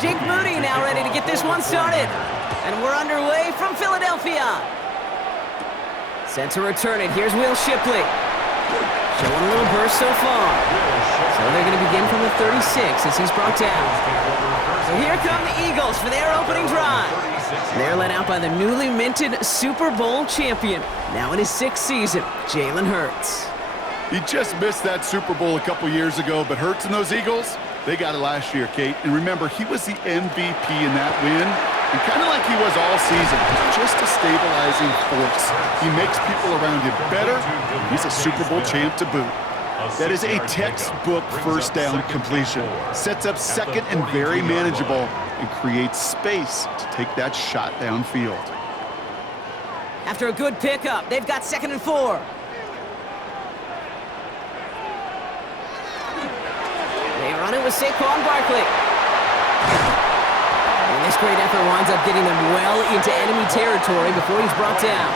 Jake Moody now ready to get this one started. And we're underway from Philadelphia. Set to return it. Here's Will Shipley. Showing a little burst so far. So they're going to begin from the 36 as he's brought down. So here come the Eagles for their opening drive. They're led out by the newly minted Super Bowl champion, now in his 6th season, Jalen Hurts. He just missed that Super Bowl a couple years ago, but Hurts and those Eagles, they got it last year, Kate. And remember, he was the MVP in that win, and kind of like he was all season, just a stabilizing force. He makes people around him better. He's a Super Bowl champ to boot. That is a textbook first down completion. Sets up second and very manageable and creates space to take that shot downfield. After a good pickup, they've got 2nd and 4. They run it with Saquon Barkley. And this great effort winds up getting them well into enemy territory before he's brought down.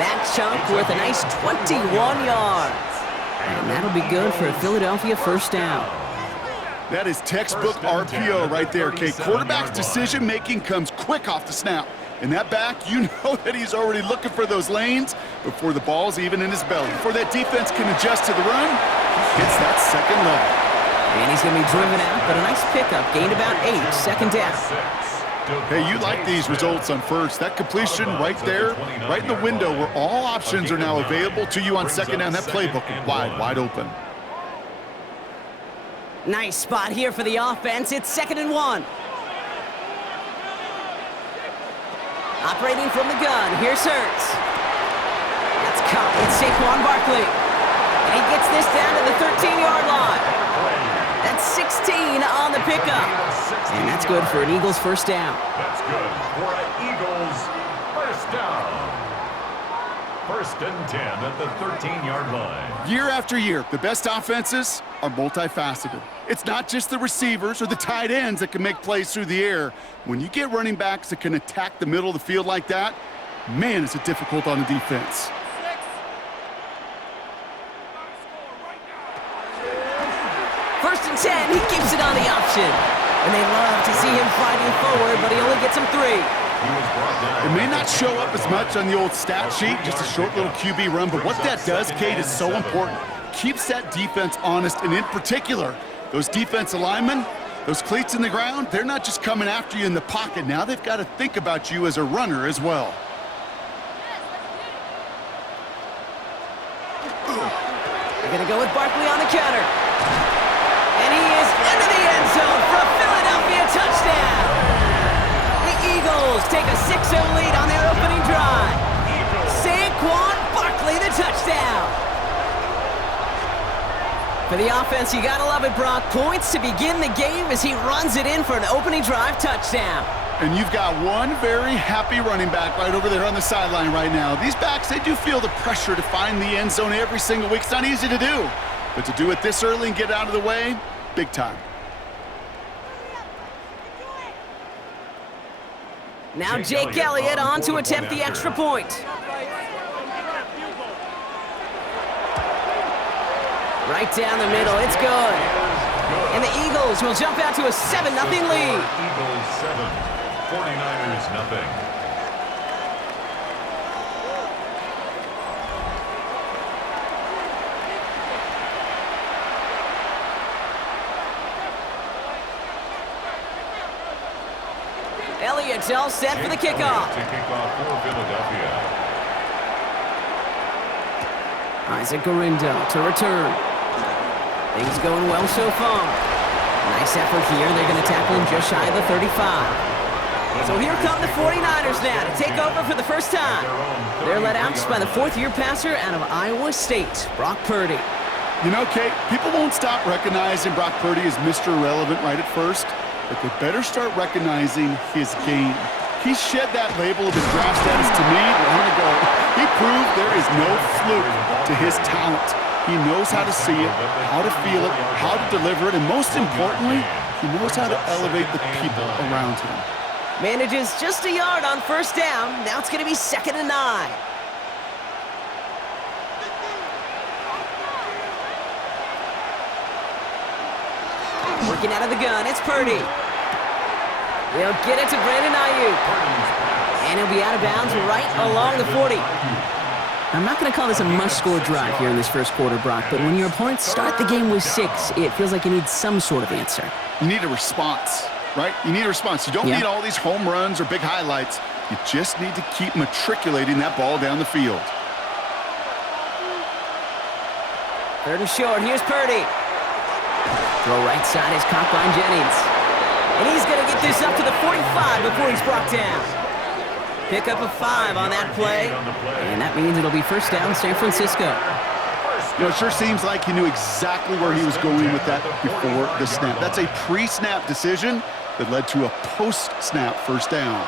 That chunk worth a nice 21 yards. And that'll be good for a Philadelphia first down. That is textbook RPO right there, Kate. Quarterback's decision-making comes quick off the snap. And that back, you know that he's already looking for those lanes before the ball's even in his belly. Before that defense can adjust to the run, he hits that second level. And he's going to be driven out, but a nice pickup. Gained about 8, 2nd down. Hey, you like these results on first. That completion right there, right in the window where all options are now available to you on 2nd down. That playbook is wide open. Nice spot here for the offense. It's 2nd and 1. Operating from the gun, here's Hurts. That's caught with Saquon Barkley. And he gets this down to the 13-yard line. That's 16 on the pickup. And that's good for an Eagles first down. That's good for an Eagles first down. 1st and 10 at the 13-yard line. Year after year, the best offenses are multifaceted. It's not just the receivers or the tight ends that can make plays through the air. When you get running backs that can attack the middle of the field like that, man, is it difficult on the defense. First and 10, he keeps it on the option. And they love to see him fighting forward, but he only gets him 3. It may not show up as much on the old stat sheet, just a short little QB run, but what that does, Kate, is so important. Keeps that defense honest, and in particular, those defensive linemen, those cleats in the ground, they're not just coming after you in the pocket. Now they've got to think about you as a runner as well. They're going to go with Barkley on the counter. And he is into the end zone for a Philadelphia touchdown. The Eagles take a 6-0 lead on their opening drive. Saquon Barkley, the touchdown. For the offense, you gotta love it, Brock. Points to begin the game as he runs it in for an opening drive touchdown. And you've got one very happy running back right over there on the sideline right now. These backs, they do feel the pressure to find the end zone every single week. It's not easy to do. But to do it this early and get out of the way, big time. Now Jake Elliott on to attempt the extra point. Right down the middle, it's good. And the Eagles will jump out to a 7-0 lead. Eagles 7, 49ers nothing. Elliott's all set for the kickoff. To kick off for Philadelphia. Isaac Garindo to return. Things going well so far. Nice effort here. They're going to tackle him just shy of the 35. So here come the 49ers now to take over for the first time. They're led out by the 4th-year passer out of Iowa State, Brock Purdy. You know, Kate, people won't stop recognizing Brock Purdy as Mr. Irrelevant right at first, but they better start recognizing his game. He shed that label of his draft status to me long ago. He proved there is no fluke to his talent. He knows how to see it, how to feel it, how to deliver it, and most importantly, he knows how to elevate the people around him. Manages just a yard on first down. Now it's going to be 2nd and 9. Working out of the gun, it's Purdy. He'll get it to Brandon Ayuk. And he'll be out of bounds right along the 40. I'm not going to call this a must-score drive here in this first quarter, Brock, but when your opponents start the game with 6, it feels like you need some sort of answer. You need a response, right? You need a response. You don't need all these home runs or big highlights. You just need to keep matriculating that ball down the field. Third and short. Here's Purdy. Throw right side is caught by Jennings. And he's going to get this up to the 45 before he's brought down. Pick up a 5 on that play. And that means it'll be first down San Francisco. You know, it sure seems like he knew exactly where he was going with that before the snap. That's a pre-snap decision that led to a post-snap first down.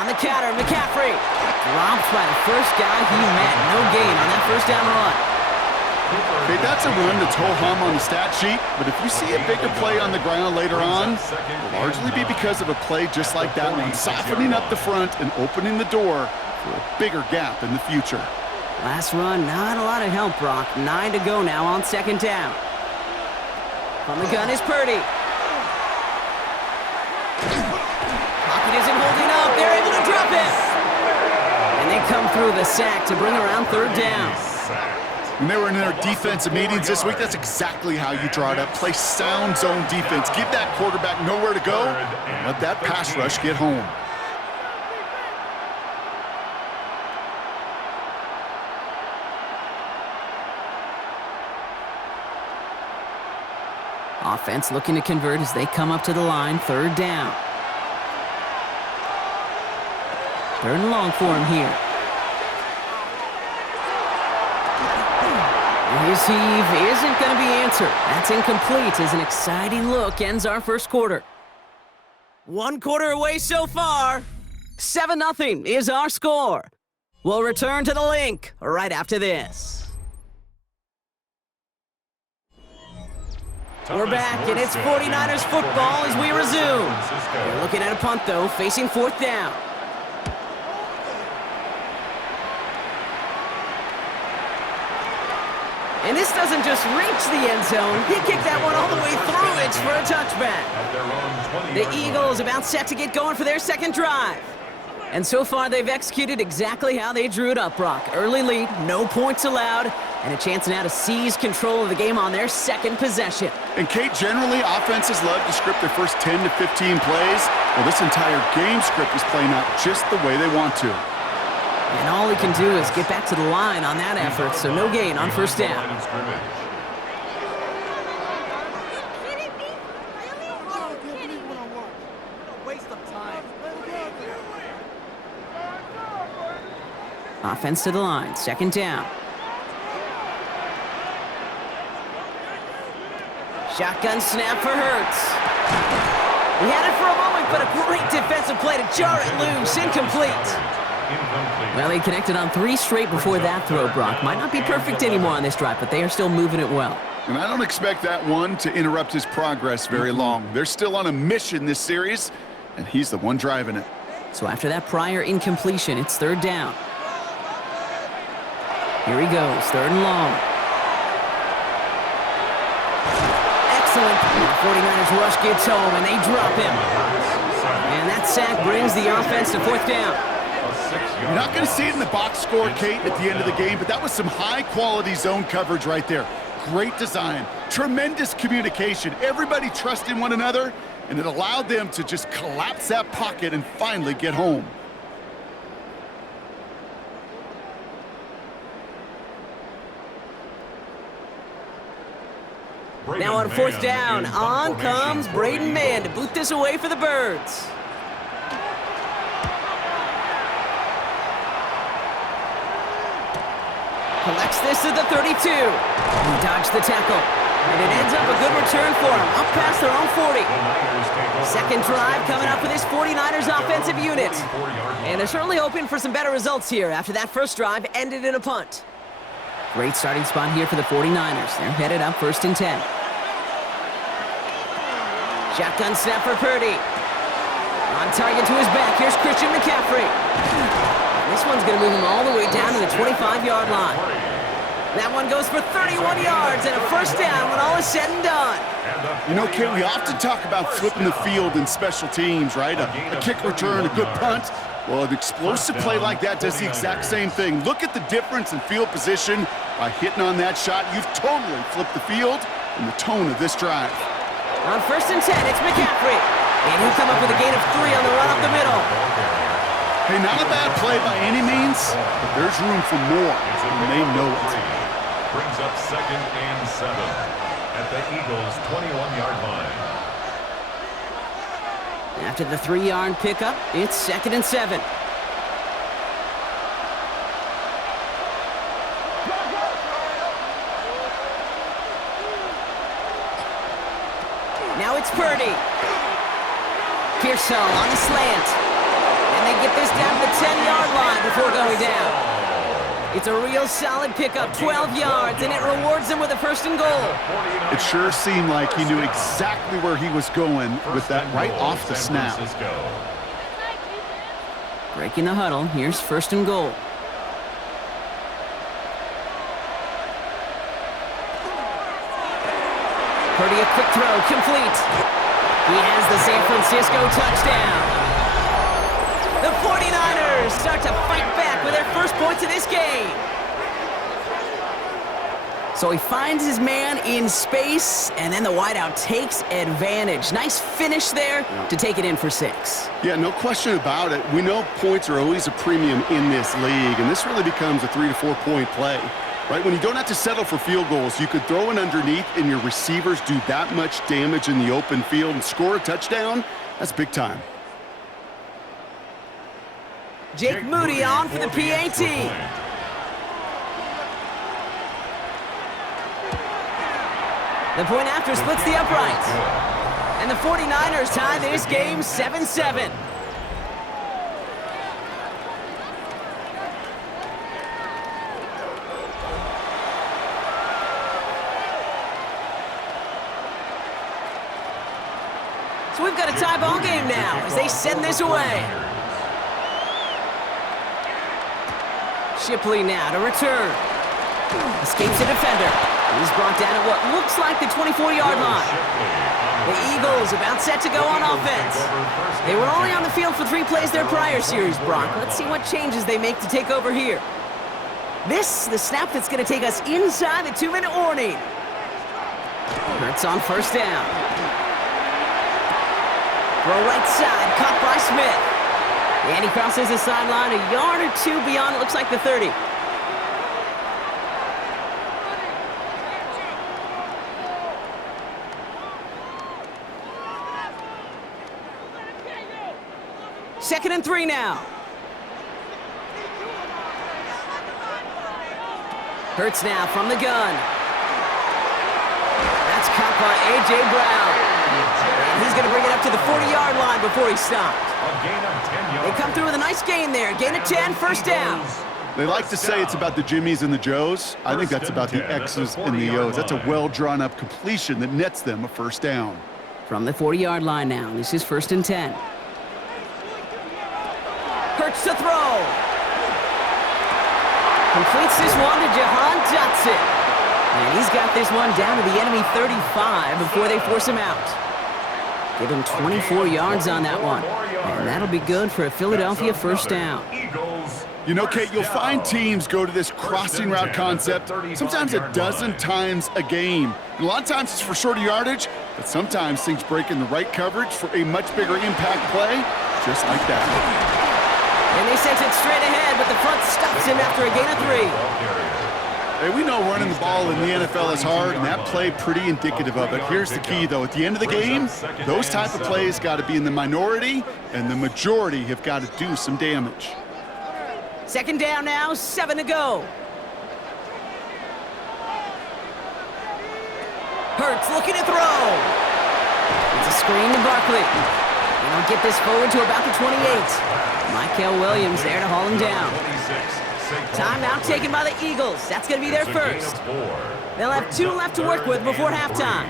On the counter, McCaffrey dropped by the first guy he met. No gain on that first down run. Okay, that's a run that's ho-hum on the stat sheet, but if you see a bigger play on the ground later on, it'll largely be because of a play just like that one, softening up the front and opening the door for a bigger gap in the future. Last run, not a lot of help, Brock. 9 to go now on second down. From the gun is Purdy. Pocket isn't holding up. They're able to drop it. And they come through the sack to bring around third down. When they were in their defensive meetings this week, that's exactly how you draw it up. Play sound zone defense. Give that quarterback nowhere to go, and let that pass rush get home. Offense looking to convert as they come up to the line, third down. Third and long for him here. His heave isn't going to be answered. That's incomplete as an exciting look ends our first quarter. 1 quarter away so far. 7-0 is our score. We'll return to the link right after this. We're back, and it's 49ers football as we resume. We're looking at a punt, though, facing fourth down. And this doesn't just reach the end zone. He kicked that one all the way through it for a touchback. The Eagles about set to get going for their second drive. And so far, they've executed exactly how they drew it up, Brock. Early lead, no points allowed, and a chance now to seize control of the game on their second possession. And, Kate, generally, offenses love to script their first 10 to 15 plays. Well, this entire game script is playing out just the way they want to. And all he can do is get back to the line on that effort, so no gain on first down. Offense to the line, second down. Shotgun snap for Hurts. He had it for a moment, but a great defensive play to jar it loose, incomplete. Well, he connected on 3 straight before that throw, Brock. Might not be perfect anymore on this drive, but they are still moving it well. And I don't expect that one to interrupt his progress very long. They're still on a mission this series, and he's the one driving it. So after that prior incompletion, it's third down. Here he goes, third and long. Excellent. The 49ers rush gets home, and they drop him. And that sack brings the offense to fourth down. You're not going to see it in the box score, Kate, at the end of the game, but that was some high-quality zone coverage right there. Great design, tremendous communication, everybody trusting one another, and it allowed them to just collapse that pocket and finally get home. Now on fourth down, on comes Braden Mann to boot this away for the Birds. Collects this at the 32. He dodged the tackle. And it ends up a good return for him, up past their own 40. Second drive coming up for this 49ers offensive unit. And they're certainly hoping for some better results here after that first drive ended in a punt. Great starting spot here for the 49ers. They're headed up first and 10. Shotgun snap for Purdy. On target to his back. Here's Christian McCaffrey. This one's going to move him all the way down to the 25-yard line. That one goes for 31 yards and a first down when all is said and done. You know, Kate, we often talk about flipping the field in special teams, right? A kick return, a good punt. Well, an explosive play like that does the exact same thing. Look at the difference in field position. By hitting on that shot, you've totally flipped the field and the tone of this drive. On 1st and 10, it's McCaffrey. And he'll come up with a gain of 3 on the run up the middle. Hey, not a bad play by any means, but there's room for more, and they know it. Brings up 2nd and 7 at the Eagles' 21-yard line. After the 3-yard pickup, it's 2nd and 7. Now it's Purdy. Pearsall on the slant. And they get this down to the 10-yard line before going down. It's a real solid pickup, 12 yards, and it rewards them with a 1st and goal. It sure seemed like he knew exactly where he was going with that right off the snap. Breaking the huddle, here's 1st and goal. Purdy, a quick throw, complete. He has the San Francisco touchdown. The 49ers start to fight back with their first points of this game. So he finds his man in space, and then the wideout takes advantage. Nice finish there to take it in for 6. Yeah, no question about it. We know points are always a premium in this league, and this really becomes a 3 to 4 point play. Right, when you don't have to settle for field goals, you could throw it underneath and your receivers do that much damage in the open field and score a touchdown. That's big time. Jake Moody on for the PAT. The point after splits the uprights. And the 49ers tie this game 7-7. So we've got a tie ball game now as they send this away. Shipley now to return. Escapes the defender. He's brought down at what looks like the 24-yard line. The Eagles about set to go on offense. They were only on the field for 3 plays their prior series, Brock. Let's see what changes they make to take over here. This, the snap that's going to take us inside the 2-minute warning. Hurts on 1st down. Throw right side, caught by Smith. And he crosses the sideline a yard or 2 beyond, it looks like the 30. Second and 3 now. Hurts now from the gun. That's caught by A.J. Brown. And he's going to bring it up to the 40-yard line before he stopped. They come through with a nice gain there. Gain of 10, 1st down. They like to say it's about the Jimmies and the Joes. I think that's about the X's and the O's. That's a well-drawn-up completion that nets them a 1st down. From the 40-yard line now, this is 1st and 10. Hurts to throw. Completes this one to Jahan Dotson. And he's got this one down to the enemy 35 before they force him out. Give him 24 yards on that one. And that'll be good for a Philadelphia 1st down. You know, Kate, you'll find teams go to this crossing route concept sometimes a dozen times a game. And a lot of times it's for shorter yardage, but sometimes things break in the right coverage for a much bigger impact play, just like that. And they sent it straight ahead, but the front stops him after a gain of 3. Hey, we know running the ball in the NFL is hard, and that play pretty indicative of it. Here's the key, though. At the end of the game, those type of plays got to be in the minority, and the majority have got to do some damage. 2nd down now, 7 to go. Hurts looking to throw. It's a screen to Barkley. And he'll get this forward to about the 28. Michael Williams there to haul him down. Timeout taken by the Eagles. That's going to be their 1st. They'll have 2 left to work with before halftime.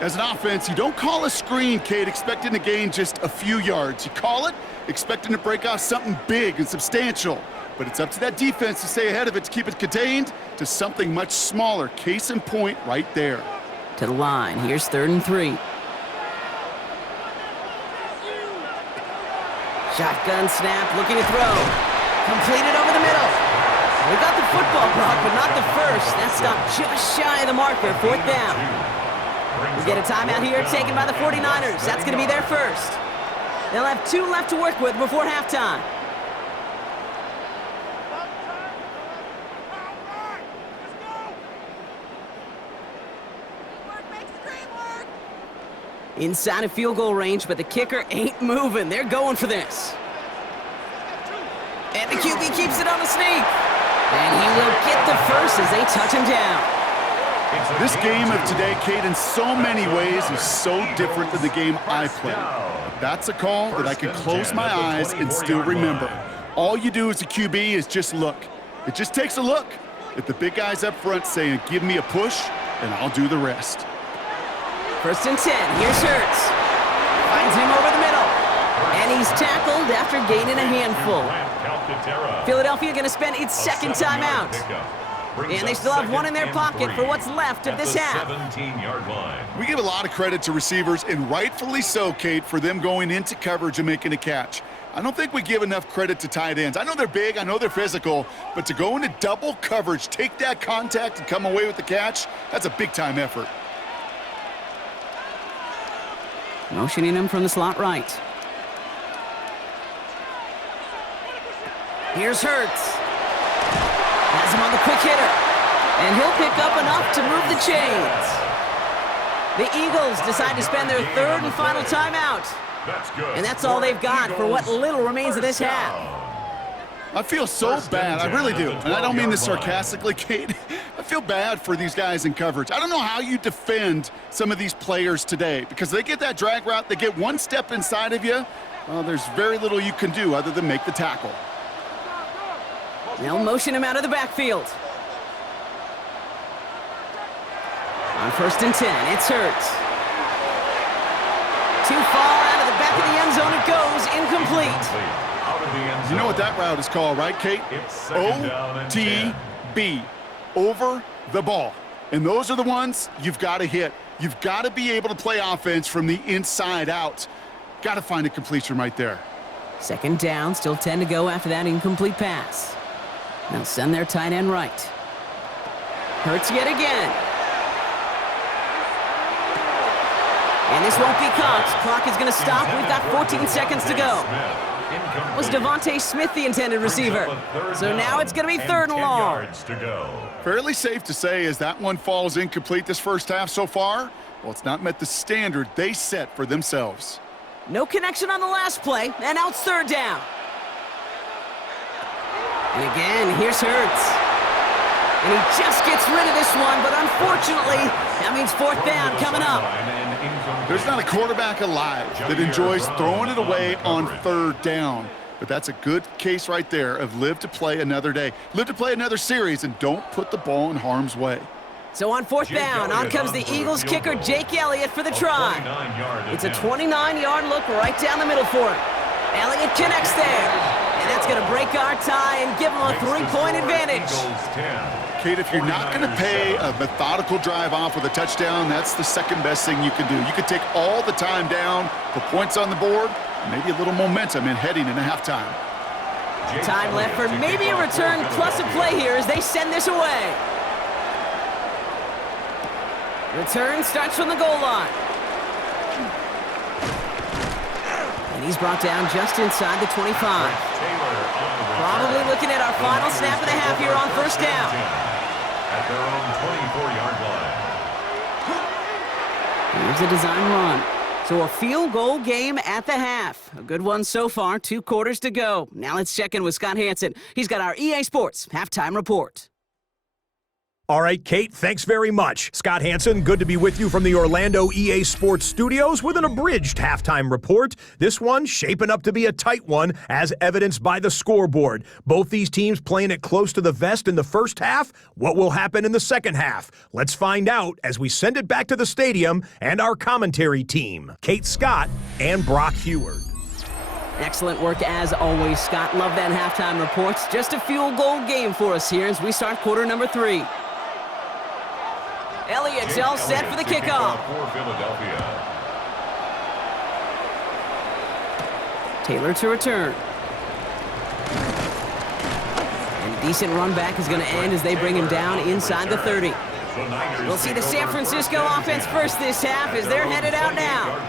As an offense, you don't call a screen, Kate, expecting to gain just a few yards. You call it expecting to break off something big and substantial. but it's up to that defense to stay ahead of it, to keep it contained to something much smaller. Case in point right there. To the line. Here's 3rd and 3. Shotgun snap, looking to throw. Completed over the middle. We got the football block, but not the first. That stopped just shy of the marker, 4th down. We get a timeout here taken by the 49ers. That's going to be their first. They'll have 2 left to work with before halftime. Inside of field goal range, but the kicker ain't moving. They're going for this. And the QB keeps it on the sneak. And he will get the first as they touch him down. This game of today, Kate, in so many ways is so different than the game I played. That's a call that I can close my eyes and still remember. All you do as a QB is just look. It just takes a look at the big guys up front saying, give me a push, and I'll do the rest. 1st and 10. Here's Hurts. Finds him over the middle. And he's tackled after gaining a handful. Philadelphia going to spend its 2nd timeout. And they still have 1 in their pocket for what's left of this half. 17-yard line. We give a lot of credit to receivers, and rightfully so, Kate, for them going into coverage and making a catch. I don't think we give enough credit to tight ends. I know they're big, I know they're physical, but to go into double coverage, take that contact, and come away with the catch, that's a big-time effort. Motioning him from the slot right. Here's Hurts. Has him on the quick hitter. And he'll pick up enough to move the chains. The Eagles decide to spend their 3rd and final timeout. That's good. And that's all they've got for what little remains of this half. I feel so bad, I really do. And I don't mean this sarcastically, Kate. I feel bad for these guys in coverage. I don't know how you defend some of these players today because they get that drag route, they get 1 step inside of you. There's very little you can do other than make the tackle. They'll motion him out of the backfield. On 1st and 10, it's Hurts. Too far out of the back of the end zone it goes, incomplete. You know what that route is called, right, Kate? OTB, over the ball. And those are the ones you've got to hit. You've got to be able to play offense from the inside out. Got to find a completion right there. 2nd down, still 10 to go after that incomplete pass. They'll send their tight end right. Hurts yet again. And this won't be caught. Clock is going to stop. We've got 14 seconds to go. That was Devontae Smith, the intended receiver. So now it's going to be 3rd and long. Fairly safe to say as that one falls incomplete this first half so far, well, it's not met the standard they set for themselves. No connection on the last play, and now it's 3rd down. And again, here's Hurts. And he just gets rid of this one, but unfortunately, that means 4th down coming up. There's not a quarterback alive that enjoys throwing it away on 3rd down. But that's a good case right there of live to play another day. Live to play another series and don't put the ball in harm's way. So on 4th down, on comes the Eagles kicker, Jake Elliott, for the try. It's a 29-yard look right down the middle for him. Elliott connects there. And that's going to break our tie and give them a 3-point advantage. Kate, if you're not going to pay a methodical drive off with a touchdown, that's the 2nd best thing you can do. You could take all the time down, put points on the board, maybe a little momentum in heading into halftime. Time left for maybe a return plus a play here as they send this away. Return starts from the goal line. And he's brought down just inside the 25. Probably looking at our final snap of the half here on 1st down. At their own 24-yard line. Here's a design run. So a field goal game at the half. A good one so far, 2 quarters to go. Now let's check in with Scott Hansen. He's got our EA Sports halftime report. All right, Kate, thanks very much. Scott Hansen, good to be with you from the Orlando EA Sports Studios with an abridged halftime report. This one shaping up to be a tight one, as evidenced by the scoreboard. Both these teams playing it close to the vest in the first half. What will happen in the second half? Let's find out as we send it back to the stadium and our commentary team, Kate Scott and Brock Heward. Excellent work as always, Scott. Love that halftime reports. Just a field goal game for us here as we start quarter number 3. Elliott's all set for the kickoff. For Philadelphia. Taylor to return. And a decent run back is going to end as they bring him down inside the 30. We'll see the San Francisco offense first this half as they're headed out now.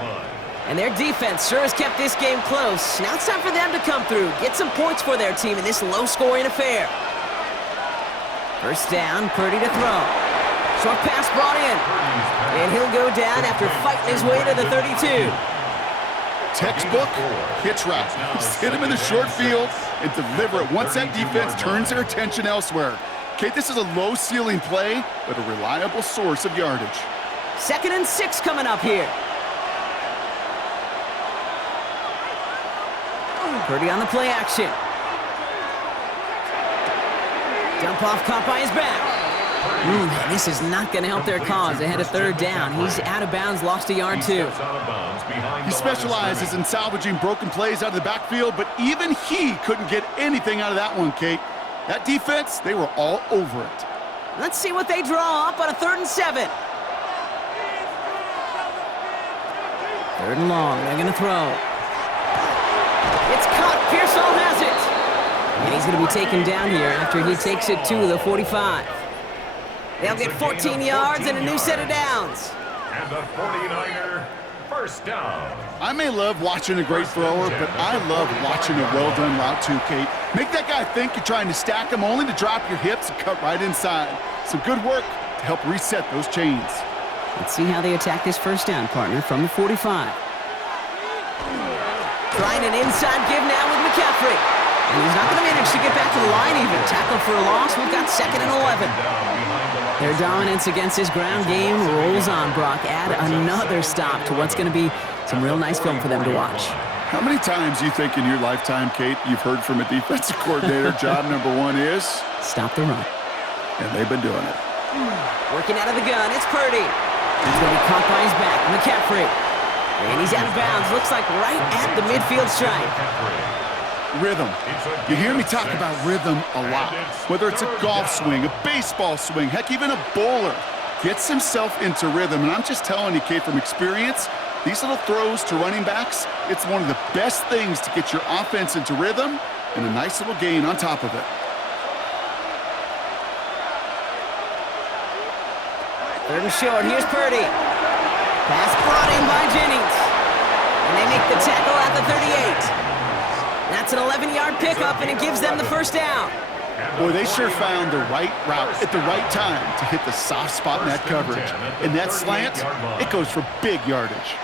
And their defense sure has kept this game close. Now it's time for them to come through, get some points for their team in this low-scoring affair. First down, Purdy to throw. Short pass brought in. And he'll go down after fighting his way to the 32. Textbook hitch route. Just hit him in the short field and deliver it once that defense turns their attention elsewhere. Okay, this is a low-ceiling play, but a reliable source of yardage. 2nd and 6 coming up here. Purdy on the play action. Dump off caught by his back. This is not going to help their cause. They had a 3rd down. He's out of bounds, lost a yard too. He specializes in salvaging broken plays out of the backfield, but even he couldn't get anything out of that one, Kate. That defense, they were all over it. Let's see what they draw up on a 3rd and 7. 3rd and long. They're going to throw. It's caught. Pearsall has it. And he's going to be taken down here after he takes it to the 45. They'll get 14 yards and a new set of downs. And the 49er, first down. I may love watching a great thrower, but I love watching a well-done route too, Kate. Make that guy think you're trying to stack him only to drop your hips and cut right inside. Some good work to help reset those chains. Let's see how they attack this first down, partner, from the 45. Trying an inside give now with McCaffrey. And he's not going to manage to get back to the line even. Tackle for a loss. We've got 2nd and 11. Their dominance against his ground game rolls on, Brock. Add another stop to what's going to be some real nice film for them to watch. How many times do you think in your lifetime, Kate, you've heard from a defensive coordinator, job number 1 is? Stop the run. And they've been doing it. Working out of the gun, it's Purdy. He's going to be caught by his back. McCaffrey. And he's out of bounds. Looks like right at the midfield stripe. Rhythm. You hear me talk about rhythm a lot. Whether it's a golf swing, a baseball swing, heck, even a bowler gets himself into rhythm. And I'm just telling you, Kate, from experience, these little throws to running backs, it's one of the best things to get your offense into rhythm and a nice little gain on top of it. 3rd and short. Here's Purdy. Pass brought in by Jennings. And they make the tackle at the 38. That's an 11-yard pickup, and it gives them the first down. Boy, they sure found the right route at the right time to hit the soft spot in that coverage. And that slant, it goes for big yardage.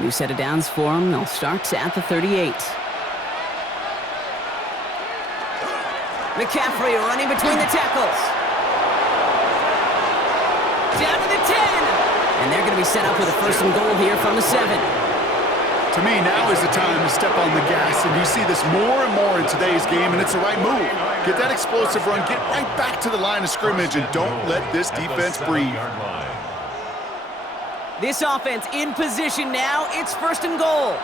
New set of downs for them. They'll start at the 38. McCaffrey running between the tackles. Down to the 10. And they're going to be set up with a 1st and goal here from the 7. To me, now is the time to step on the gas, and you see this more and more in today's game, and it's the right move. Get that explosive run, get right back to the line of scrimmage, and don't let this defense breathe. This offense in position now. It's 1st and goal.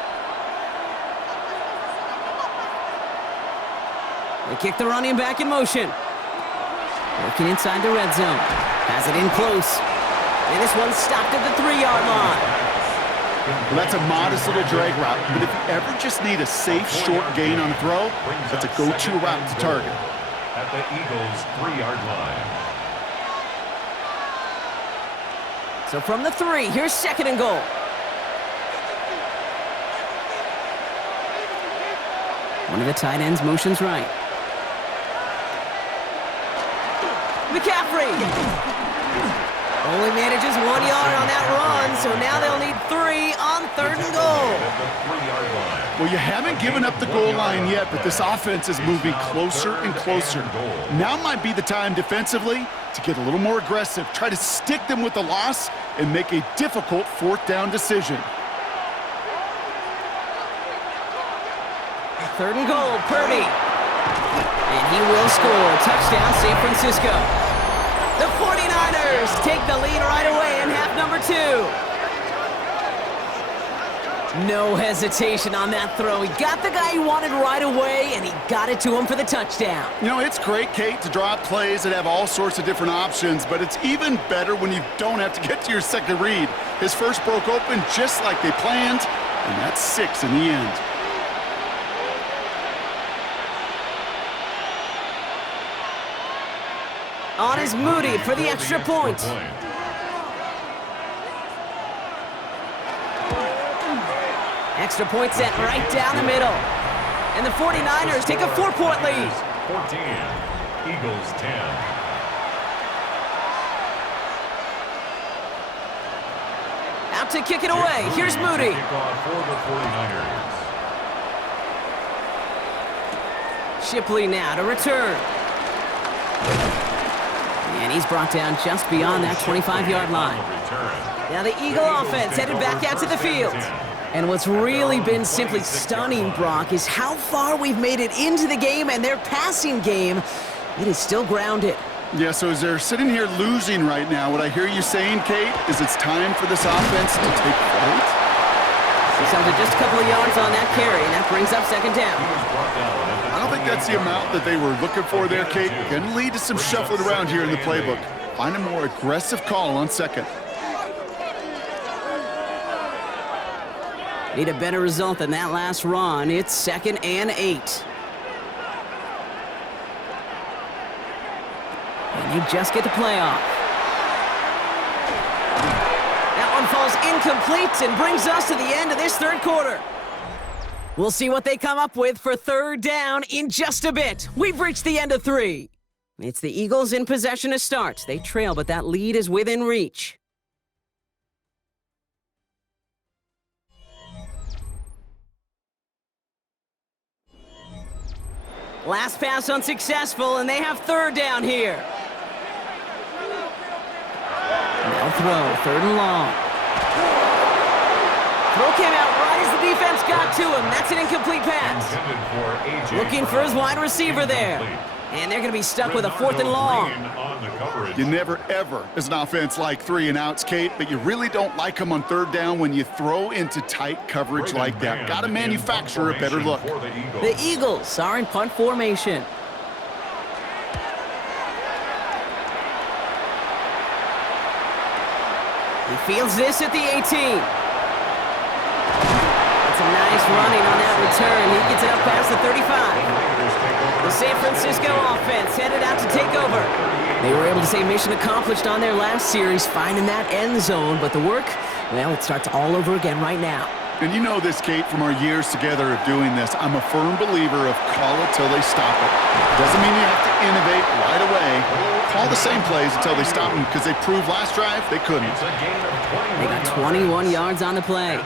They kick the running back in motion. Working inside the red zone. Has it in close. And this one's stopped at the 3-yard line. Well, that's a modest little drag route, but if you ever just need a safe, short gain on a throw, that's a go-to route to target. At the Eagles' 3-yard line. So from the 3, here's 2nd and goal. One of the tight ends motions right. McCaffrey. Only manages 1 yard on that run, so now they'll need 3 on 3rd and goal. Well, you haven't given up the goal line yet, but this offense is moving closer and closer. Now might be the time defensively to get a little more aggressive, try to stick them with the loss, and make a difficult 4th down decision. 3rd and goal, Purdy. And he will score. Touchdown, San Francisco. The 49ers take the lead right away in half number 2. No hesitation on that throw. He got the guy he wanted right away, and he got it to him for the touchdown. You know, it's great, Kate, to draw up plays that have all sorts of different options, but it's even better when you don't have to get to your second read. His first broke open just like they planned, and that's 6 in the end. On is Moody for the extra point. Extra point set right down the middle. And the 49ers take a 4-point lead. 14, Eagles 10. Out to kick it away. Here's Moody. Kickoff for the 49ers. Shipley now to return. And he's brought down just beyond that 25-yard line. Now the Eagle offense headed back out to the field. And what's really been simply stunning, Brock, is how far we've made it into the game, and their passing game, it is still grounded. Yeah, so as they're sitting here losing right now, what I hear you saying, Kate, is it's time for this offense to take flight? He's up to just a couple of yards on that carry, and that brings up second down. I don't think that's the amount that they were looking for there, Kate. Going to lead to some shuffling around here in the playbook. Find a more aggressive call on second. Need a better result than that last run. It's 2nd and 8. And they just get the playoff. That one falls incomplete and brings us to the end of this third quarter. We'll see what they come up with for third down in just a bit. We've reached the end of 3. It's the Eagles in possession to start. They trail, but that lead is within reach. Last pass unsuccessful, and they have third down here. Now throw, 3rd and long. Throw came out right as the defense got to him. That's an incomplete pass. Looking for his wide receiver there. And they're going to be stuck with a 4th and long. You never, ever, as an offense, like 3 and outs, Kate, but you really don't like them on third down when you throw into tight coverage like that. Got to manufacture a better look. The Eagles are in punt formation. He fields this at the 18. It's a nice running on that return. He gets it up past the 35. The San Francisco offense headed out to take over. They were able to say mission accomplished on their last series, finding that end zone, but the work, well, it starts all over again right now. And you know this, Kate, from our years together of doing this. I'm a firm believer of call it till they stop it. Doesn't mean you have to innovate right away. Call the same plays until they stop them, because they proved last drive they couldn't. They got 21 yards on the play,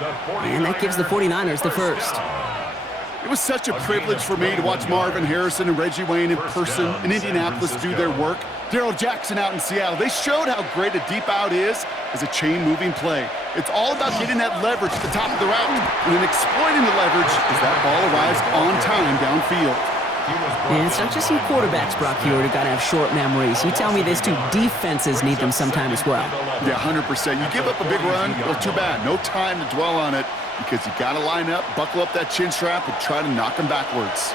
and that gives the 49ers the first. It was such a privilege for me to watch Marvin Harrison and Reggie Wayne in person in Indianapolis do their work. Darrell Jackson out in Seattle. They showed how great a deep out is as a chain-moving play. It's all about getting that leverage at the top of the route and then exploiting the leverage as that ball arrives on time downfield. And it's not just some quarterbacks, Brock, here who got to have short memories. You tell me this too, defenses need them sometime as well. Yeah, 100%. You give up a big run, well, too bad. No time to dwell on it because you got to line up, buckle up that chin strap, and try to knock them backwards.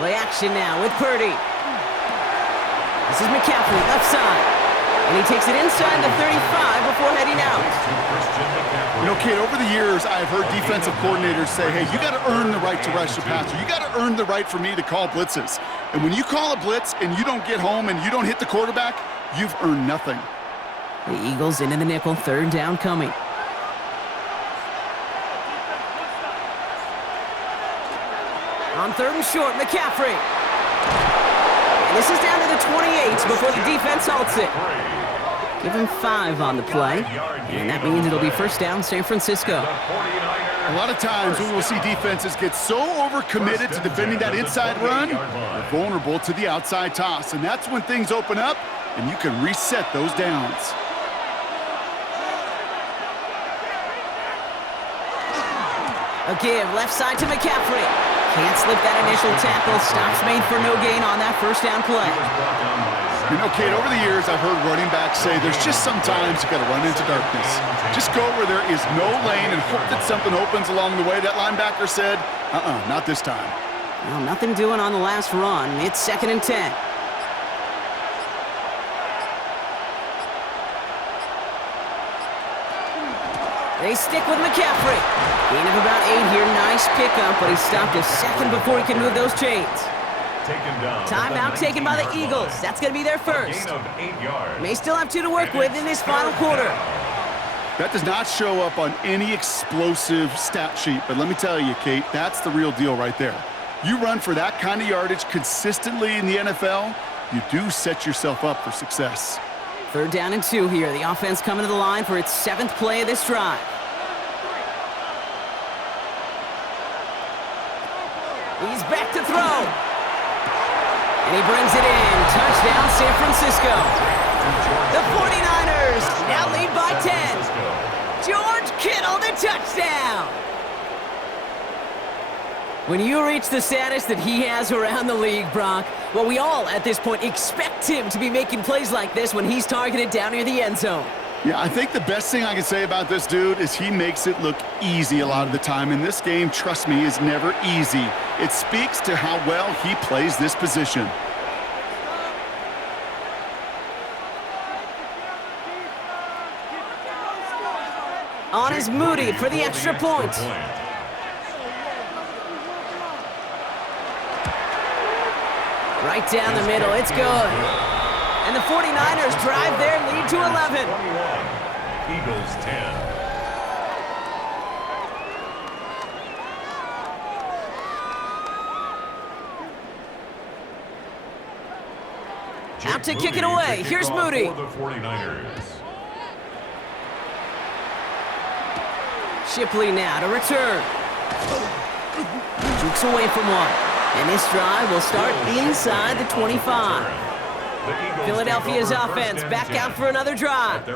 Play action now with Purdy. This is McCaffrey, left side. And he takes it inside the 35 before heading out. You know, Kate, over the years, I've heard defensive coordinators say, hey, you got to earn the right to rush the passer. You got to earn the right for me to call blitzes. And when you call a blitz and you don't get home and you don't hit the quarterback, you've earned nothing. The Eagles into the nickel, 3rd down coming. On 3rd and short, McCaffrey. And this is down to the 28 before the defense halts it. Give him 5 on the play, and that means it'll be 1st down, San Francisco. A lot of times we will see defenses get so overcommitted to defending that inside run, they're vulnerable to the outside toss, and that's when things open up, and you can reset those downs. A give, left side to McCaffrey. Can't slip that initial tackle. Stops made for no gain on that 1st down play. You know, Kate, over the years, I've heard running backs say there's just sometimes you got to run into darkness. Just go where there is no lane and hope that something opens along the way. That linebacker said, not this time. Well, nothing doing on the last run. It's 2nd and 10. They stick with McCaffrey. Gain of about 8 here. Nice pickup, but he stopped a second before he could move those chains. Timeout taken by the Eagles. That's going to be their first. May still have 2 to work with in this final quarter. That does not show up on any explosive stat sheet, but let me tell you, Kate, that's the real deal right there. You run for that kind of yardage consistently in the NFL, you do set yourself up for success. 3rd down and 2 here. The offense coming to the line for its 7th play of this drive. He's back to throw. And he brings it in. Touchdown, San Francisco. The 49ers now lead by 10. George Kittle, the touchdown. When you reach the status that he has around the league, Brock, well, we all at this point expect him to be making plays like this when he's targeted down near the end zone. Yeah, I think the best thing I can say about this dude is he makes it look easy a lot of the time. And this game, trust me, is never easy. It speaks to how well he plays this position. On is Moody for the extra point. Right down the middle, it's good. And the 49ers drive their lead to 11. 21, Eagles 10. Out to kick it away. Here's Moody. For the 49ers. Shipley now to return. Jukes away from one. And this drive will start inside the 25. Philadelphia's offense back out for another drive.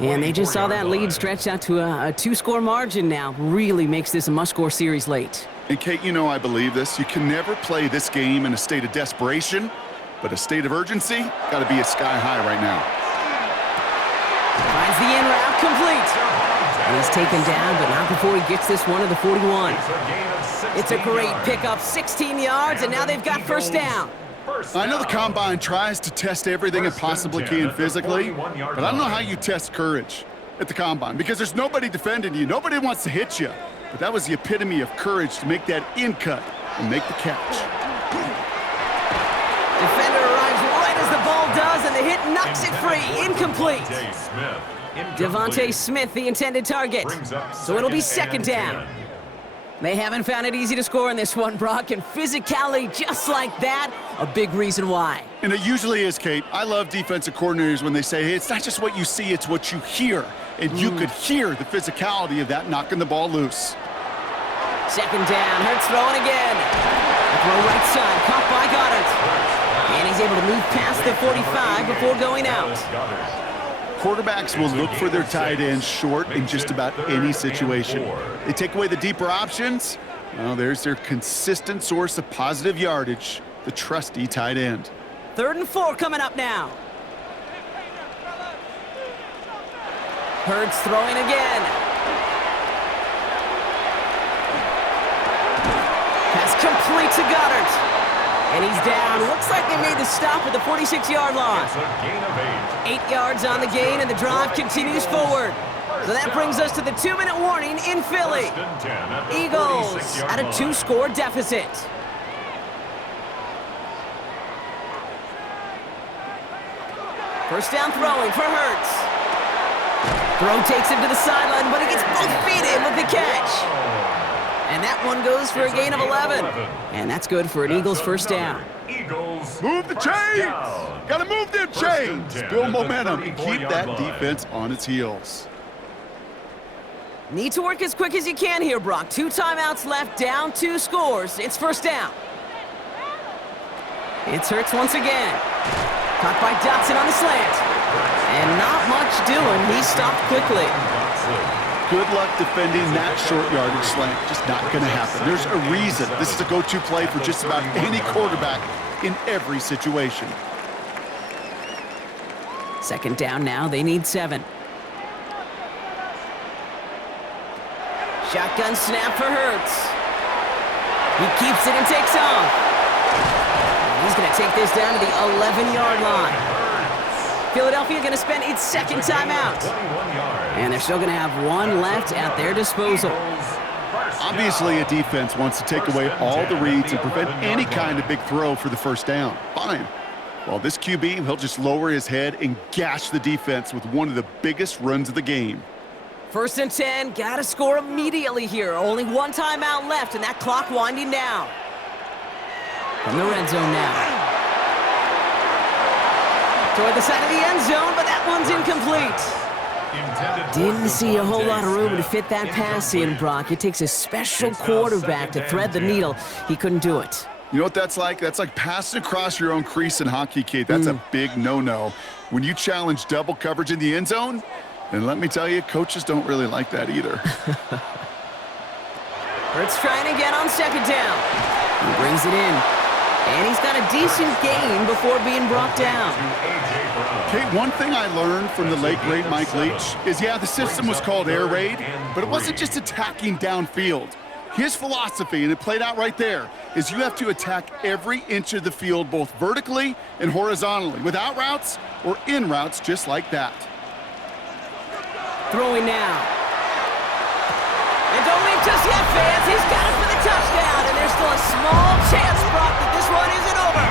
And they just saw that lead stretch out to a 2-score margin now. Really makes this a must-score series late. And Kate, you know I believe this. You can never play this game in a state of desperation, but a state of urgency got to be a sky high right now. Finds the in route complete. And he's taken down, but not before he gets this one to the 41. It's a great pickup, 16 yards, and now they've got first down. I know the Combine tries to test everything it possibly can physically, but I don't know how you test courage at the Combine, because there's nobody defending you. Nobody wants to hit you. But that was the epitome of courage to make that in cut and make the catch. Defender arrives right as the ball does, and the hit knocks it free. Incomplete. Devontae Smith, the intended target. So it'll be second down. They haven't found it easy to score in this one, Brock, and physicality just like that, a big reason why. And it usually is, Kate. I love defensive coordinators when they say, hey, it's not just what you see, it's what you hear. And you could hear the physicality of that knocking the ball loose. Second down, Hurts throwing again. Throw right side, caught by Goddard. And he's able to move past the 45 before going out. Quarterbacks will look for their tight ends short in just about any situation. They take away the deeper options. Well, there's their consistent source of positive yardage, the trusty tight end. 3rd and 4 coming up now. Hurts throwing again. Pass complete to Goddard. And he's down. Looks like they made the stop at the 46-yard line. 8 yards on the gain, and the drive continues forward. So that brings us to the 2-minute warning in Philly. Eagles at a 2-score deficit. First down throwing for Hurts. Throw takes him to the sideline, but he gets both feet in with the catch. And that one goes for a gain of 11. And that's good for an Eagles first down. Move the chains! Gotta move them chains! Build momentum and keep that defense on its heels. Need to work as quick as you can here, Brock. 2 timeouts left, down 2 scores. It's first down. It's Hurts once again. Caught by Dotson on the slant. And not much doing. He stopped quickly. Good luck defending that short yardage slant. Just not going to happen. There's a reason this is a go-to play for just about any quarterback in every situation. Second down now, they need 7. Shotgun snap for Hurts. He keeps it and takes off. He's going to take this down to the 11-yard line. Philadelphia going to spend its second timeout. And they're still going to have one left at their disposal. Obviously, a defense wants to take away all the reads and prevent any kind of big throw for the first down. Fine. Well, this QB, he'll just lower his head and gash the defense with one of the biggest runs of the game. 1st and 10, got to score immediately here. Only one timeout left, and that clock winding down. From the red zone now. Toward the side of the end zone, but that one's incomplete. Didn't see a whole lot of room to fit that pass in, Brock. It takes a special quarterback to thread the needle. He couldn't do it. You know what that's like? That's like passing across your own crease in hockey, Kate. That's a big no-no. When you challenge double coverage in the end zone, and let me tell you, coaches don't really like that either. Hurts trying again on second down. He brings it in. And he's got a decent gain before being brought down. Kate, one thing I learned from the late, great Mike Leach is, yeah, the system was called air raid, but it wasn't just attacking downfield. His philosophy, and it played out right there, is you have to attack every inch of the field, both vertically and horizontally, without routes or in routes just like that. Throwing now. And don't leave just yet, fans. He's got it for the touchdown, and there's still a small chance, Brock, that this one isn't over.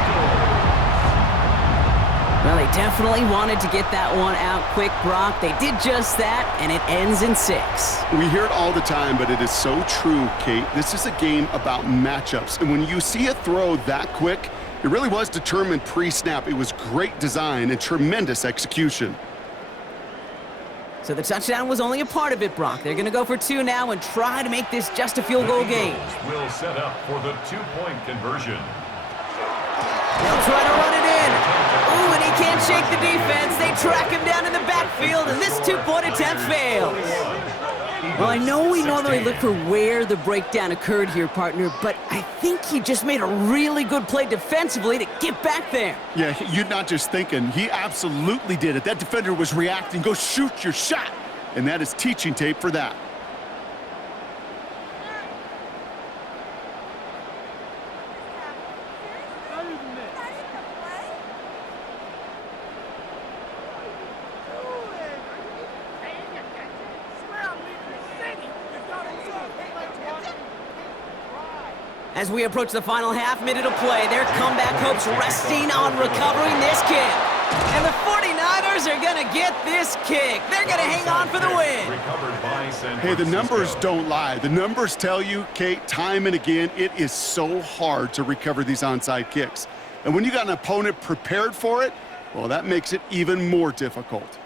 Well, they definitely wanted to get that one out quick, Brock. They did just that, and it ends in 6. We hear it all the time, but it is so true, Kate. This is a game about matchups, and when you see a throw that quick, it really was determined pre-snap. It was great design and tremendous execution. So the touchdown was only a part of it, Brock. They're going to go for 2 now and try to make this just a field goal game. Will set up for the 2-point conversion. They'll try to run it in. Ooh, and he can't shake the defense. They track him down in the backfield, and this 2-point attempt fails. Well, I know we normally look for where the breakdown occurred here, partner, but I think he just made a really good play defensively to get back there. Yeah, you're not just thinking. He absolutely did it. That defender was reacting. Go shoot your shot. And that is teaching tape for that. As we approach the final half-minute of play, their comeback hopes resting on recovering this kick. And the 49ers are going to get this kick. They're going to hang on for the win. Hey, the numbers don't lie. The numbers tell you, Kate, time and again, it is so hard to recover these onside kicks. And when you got an opponent prepared for it, well, that makes it even more difficult.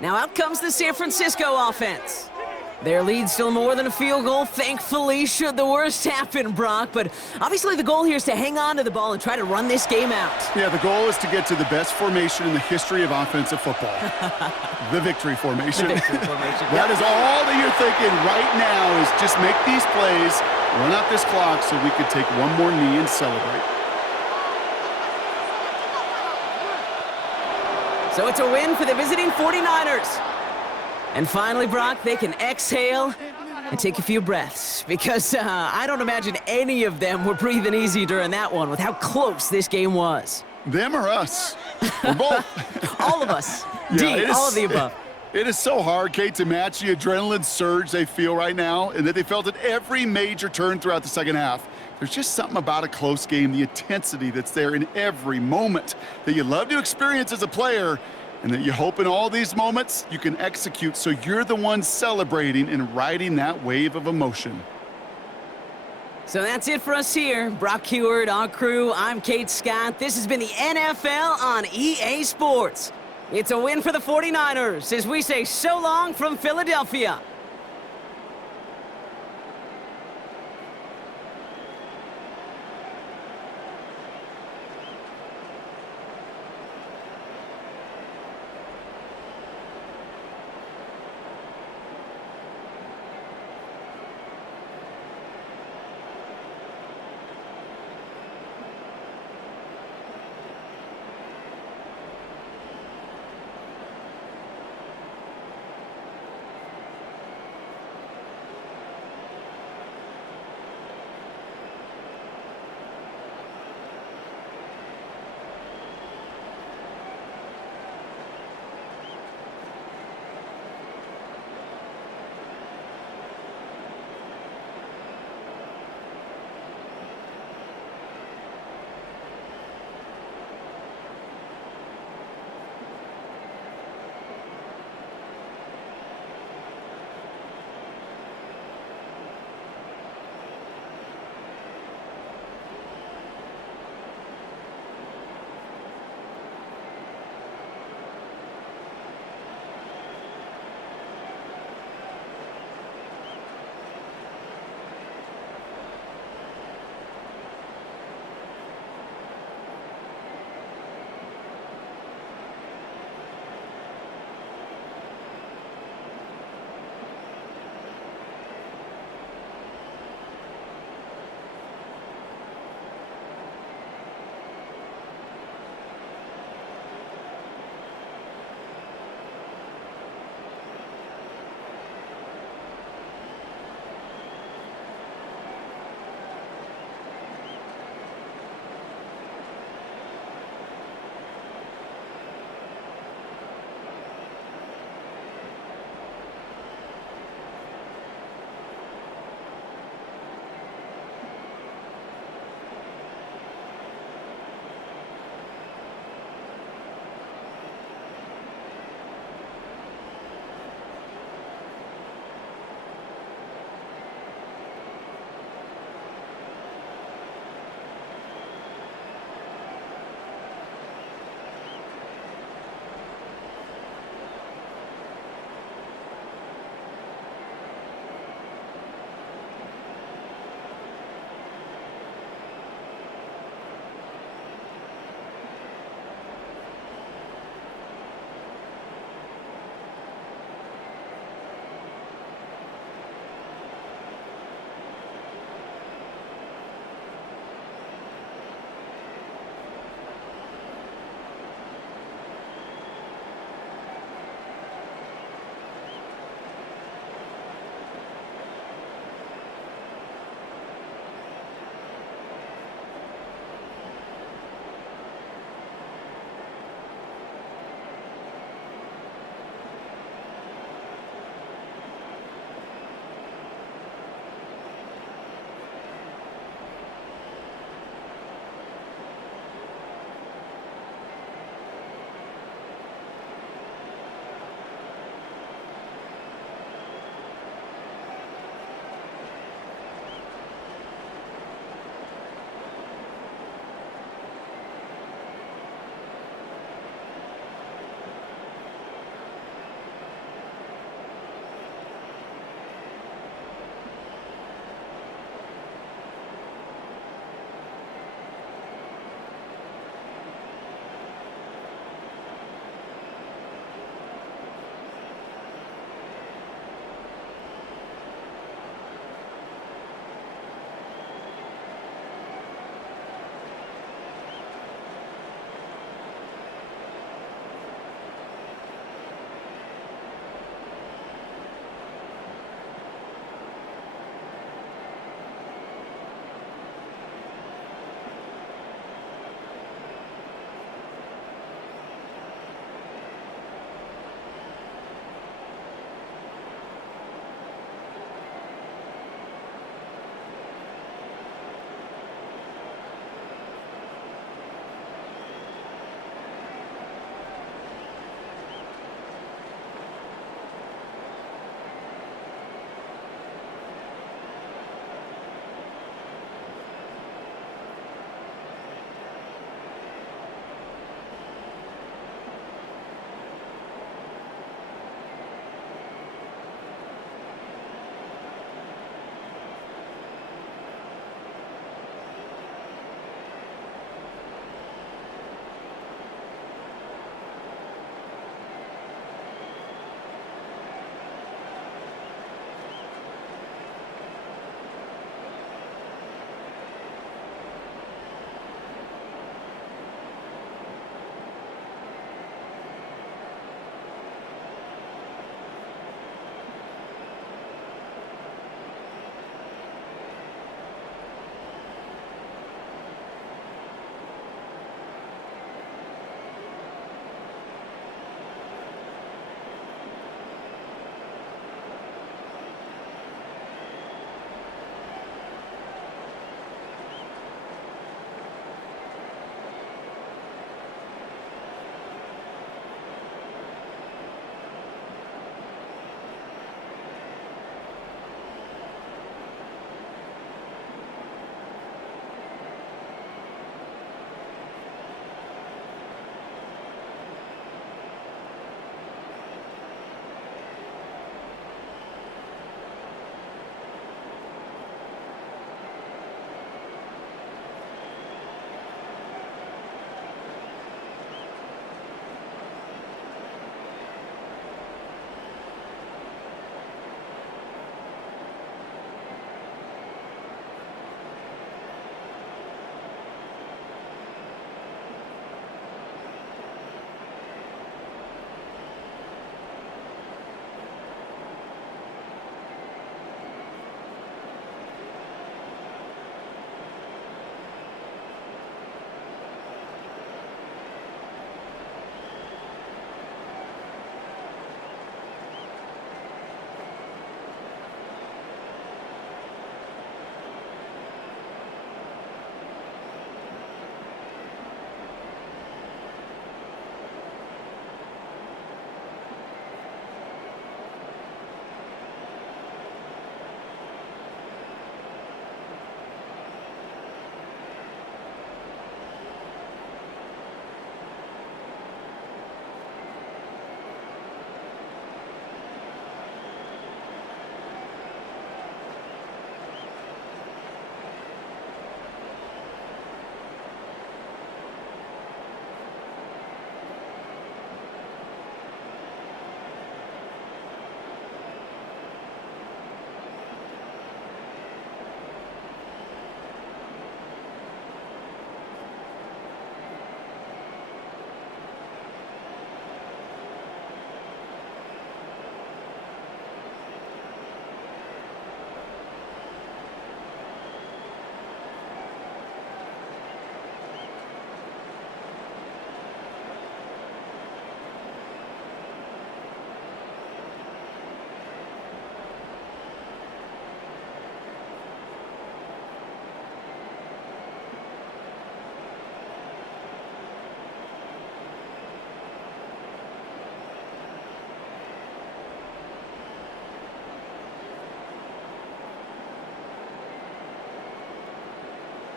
Now out comes the San Francisco offense. Their lead's still more than a field goal, thankfully, should the worst happen, Brock. But obviously the goal here is to hang on to the ball and try to run this game out. Yeah, the goal is to get to the best formation in the history of offensive football. The victory formation. The victory formation. That is all that you're thinking right now is just make these plays, run out this clock so we could take one more knee and celebrate. So it's a win for the visiting 49ers. And finally, Brock, they can exhale and take a few breaths because I don't imagine any of them were breathing easy during that one with how close this game was. Them or us? We're both. All of us. Yeah, all of the above. It is so hard, Kate, to match the adrenaline surge they feel right now and that they felt at every major turn throughout the second half. There's just something about a close game, the intensity that's there in every moment that you love to experience as a player, and that you hope in all these moments you can execute so you're the one celebrating and riding that wave of emotion. So that's it for us here. Brock Heward, our crew, I'm Kate Scott. This has been the NFL on EA Sports. It's a win for the 49ers as we say so long from Philadelphia.